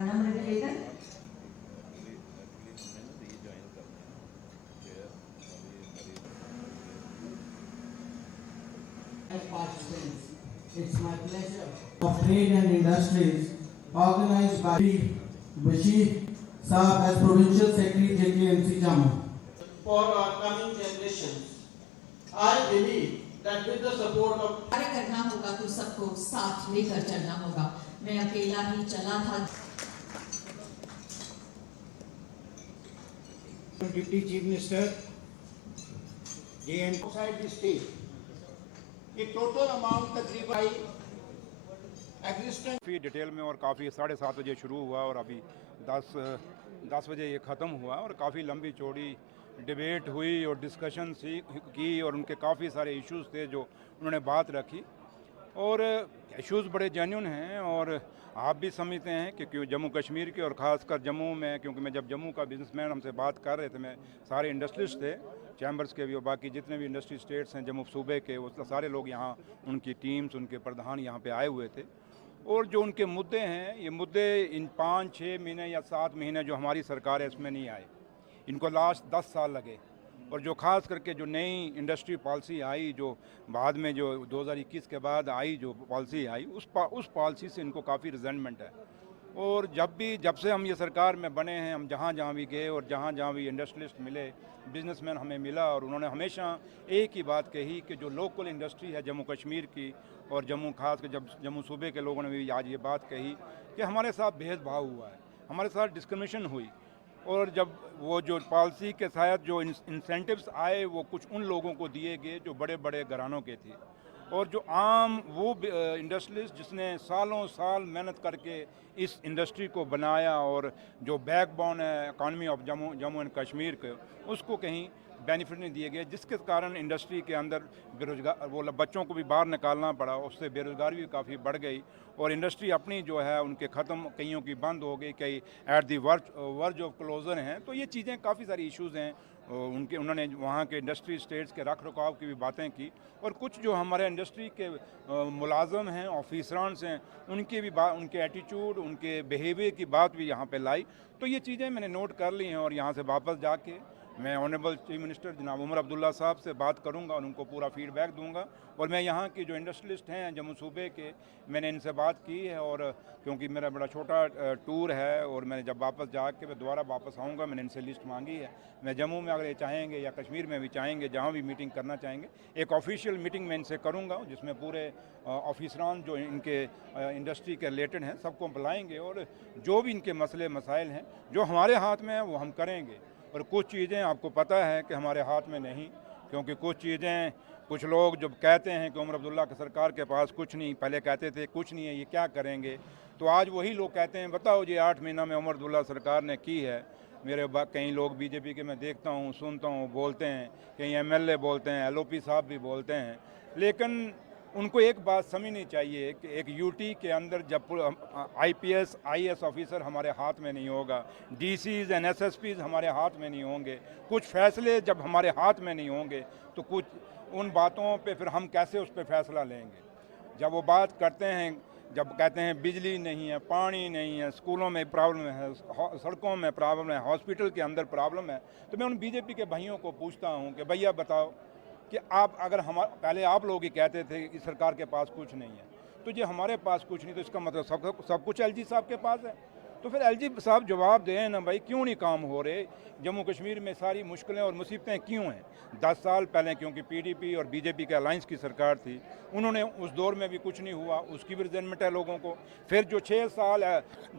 Participants, it's my pleasure of Trade and Industries organized by Bashir Saab as Provincial Secretary JKMC Jammu. For our coming generations, I believe that with the support of कार्य करना होगा तो सबको साथ लेकर चलना होगा। मैं अकेला ही चला था। Deputy Chief Minister JN outside the state. The total amount तकरीबन existing काफ़ी डिटेल में और काफ़ी 7:30 बजे शुरू हुआ और अभी 10 बजे ये ख़त्म हुआ और काफ़ी लंबी चौड़ी डिबेट हुई और डिस्कशन की और उनके काफ़ी सारे इश्यूज़ थे जो उन्होंने बात रखी और इश्यूज़ बड़े जेन्युइन हैं और आप भी समझते हैं कि क्यों जम्मू कश्मीर के और ख़ासकर जम्मू में, क्योंकि मैं जब जम्मू का बिजनेसमैन हमसे बात कर रहे थे, मैं सारे इंडस्ट्रिस्ट थे चैम्बर्स के भी और बाकी जितने भी इंडस्ट्री स्टेट्स हैं जम्मू सूबे के, वो सारे लोग यहाँ, उनकी टीम्स, उनके प्रधान यहाँ पे आए हुए थे और जो उनके मुद्दे हैं, ये मुद्दे इन 5-6 महीने या 7 महीने जो हमारी सरकार है इसमें नहीं आए, इनको लास्ट 10 साल लगे और जो ख़ास करके जो नई इंडस्ट्री पॉलिसी आई, जो बाद में जो 2021 के बाद आई जो पॉलिसी आई, उस पॉलिसी से इनको काफ़ी रिजेंटमेंट है और जब से हम ये सरकार में बने हैं, हम जहाँ जहाँ भी गए और जहाँ जहाँ भी इंडस्ट्रियलिस्ट मिले, बिजनेसमैन हमें मिला और उन्होंने हमेशा एक ही बात कही कि जो लोकल इंडस्ट्री है जम्मू कश्मीर की और जम्मू खास कर जम्मू सूबे के लोगों ने भी आज ये बात कही कि हमारे साथ भेदभाव हुआ है, हमारे साथ डिस्क्रिमिनेशन हुई और जब वो जो पॉलिसी के तहत जो इंसेंटिव्स आए वो कुछ उन लोगों को दिए गए जो बड़े बड़े घरानों के थे और जो आम वो इंडस्ट्रियलिस्ट जिसने सालों साल मेहनत करके इस इंडस्ट्री को बनाया और जो बैकबोन है economy of Jammu and Kashmir के, उसको कहीं बेनिफिट नहीं दिए गए, जिसके कारण इंडस्ट्री के अंदर बेरोजगार वो बच्चों को भी बाहर निकालना पड़ा, उससे बेरोजगारी भी काफ़ी बढ़ गई और इंडस्ट्री अपनी जो है उनके ख़त्म, कईयों की बंद हो गई, कई at the verge of closure हैं। तो ये चीज़ें काफ़ी सारी इश्यूज़ हैं उन्होंने वहाँ के इंडस्ट्री स्टेट्स के रख रखाव की भी बातें की और कुछ जो हमारे इंडस्ट्री के मुलाजम हैं, ऑफिसरान्स हैं, उनके भी उनके एटीट्यूड, उनके बिहेवियर की बात भी यहाँ पे लाई। तो ये चीज़ें मैंने नोट कर ली हैं और यहाँ से वापस जाके मैं ऑनरेबल चीफ मिनिस्टर जनाब उमर अब्दुल्ला साहब से बात करूंगा और उनको पूरा फीडबैक दूंगा और मैं यहाँ की जो इंडस्ट्रियलिस्ट हैं जम्मू सूबे के, मैंने इनसे बात की है और क्योंकि मेरा बड़ा छोटा टूर है और मैं जब वापस जाके मैं दोबारा वापस आऊँगा, मैंने इनसे लिस्ट मांगी है। मैं जम्मू में अगर ये चाहेंगे या कश्मीर में भी चाहेंगे, जहाँ भी मीटिंग करना चाहेंगे, एक ऑफिशियल मीटिंग मैं इनसे करूँगा जिसमें पूरे ऑफिसरान जो इनके इंडस्ट्री के रिलेटेड हैं सबको बुलाएँगे और जो भी इनके मसले मसाइल हैं जो हमारे हाथ में हैं वो हम करेंगे और कुछ चीज़ें आपको पता है कि हमारे हाथ में नहीं, क्योंकि कुछ चीज़ें कुछ लोग जब कहते हैं कि उमर अब्दुल्ला की सरकार के पास कुछ नहीं, पहले कहते थे कुछ नहीं है, ये क्या करेंगे, तो आज वही लोग कहते हैं बताओ जी 8 महीना में उमर अब्दुल्ला सरकार ने की है। मेरे कई लोग बीजेपी के मैं देखता हूँ, सुनता हूँ, बोलते हैं, कई एमएलए बोलते हैं, एलओपी साहब भी बोलते हैं, लेकिन उनको एक बात समझनी चाहिए कि एक यूटी के अंदर जब आईपीएस आईएएस ऑफिसर हमारे हाथ में नहीं होगा, डीसीज एंड एसएसपीज हमारे हाथ में नहीं होंगे, कुछ फैसले जब हमारे हाथ में नहीं होंगे तो कुछ उन बातों पे फिर हम कैसे उस पर फैसला लेंगे। जब वो बात करते हैं, जब कहते हैं बिजली नहीं है, पानी नहीं है, स्कूलों में प्रॉब्लम है, सड़कों में प्रॉब्लम है, हॉस्पिटल के अंदर प्रॉब्लम है, तो मैं उन बीजेपी के भाइयों को पूछता हूँ कि भैया बताओ कि आप अगर पहले आप लोग ही कहते थे कि सरकार के पास कुछ नहीं है, तो ये हमारे पास कुछ नहीं, तो इसका मतलब सब कुछ एलजी साहब के पास है। तो फिर एलजी साहब जवाब दें ना भाई, क्यों नहीं काम हो रहे, जम्मू कश्मीर में सारी मुश्किलें और मुसीबतें क्यों हैं। 10 साल पहले क्योंकि पीडीपी और बीजेपी के अलायंस की सरकार थी, उन्होंने उस दौर में भी कुछ नहीं हुआ, उसकी भी रिजेंटमेंट है लोगों को। फिर जो 6 साल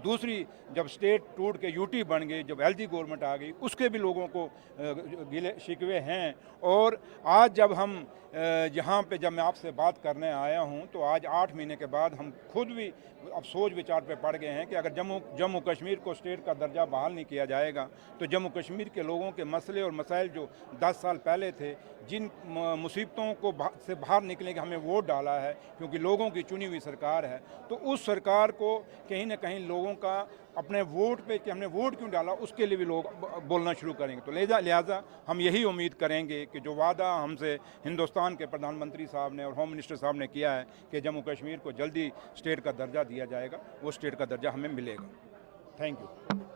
दूसरी जब स्टेट टूट के यूटी बन गई, जब एलजी गवर्नमेंट आ गई, उसके भी लोगों को गिले शिकवे हैं। और आज जब हम यहाँ पे जब मैं आपसे बात करने आया हूँ तो आज 8 महीने के बाद हम खुद भी अब सोच विचार पे पड़ गए हैं कि अगर जम्मू कश्मीर को स्टेट का दर्जा बहाल नहीं किया जाएगा तो जम्मू कश्मीर के लोगों के मसले और मसाइल जो 10 साल पहले थे, जिन मुसीबतों को से बाहर निकलने के हमें वोट डाला है, क्योंकि लोगों की चुनी हुई सरकार है, तो उस सरकार को कहीं ना कहीं लोगों का अपने वोट पे कि हमने वोट क्यों डाला, उसके लिए भी लोग बोलना शुरू करेंगे। तो लिहाजा हम यही उम्मीद करेंगे कि जो वादा हमसे हिंदुस्तान के प्रधानमंत्री साहब ने और होम मिनिस्टर साहब ने किया है कि जम्मू कश्मीर को जल्दी स्टेट का दर्जा दिया जाएगा, वो स्टेट का दर्जा हमें मिलेगा। Thank you.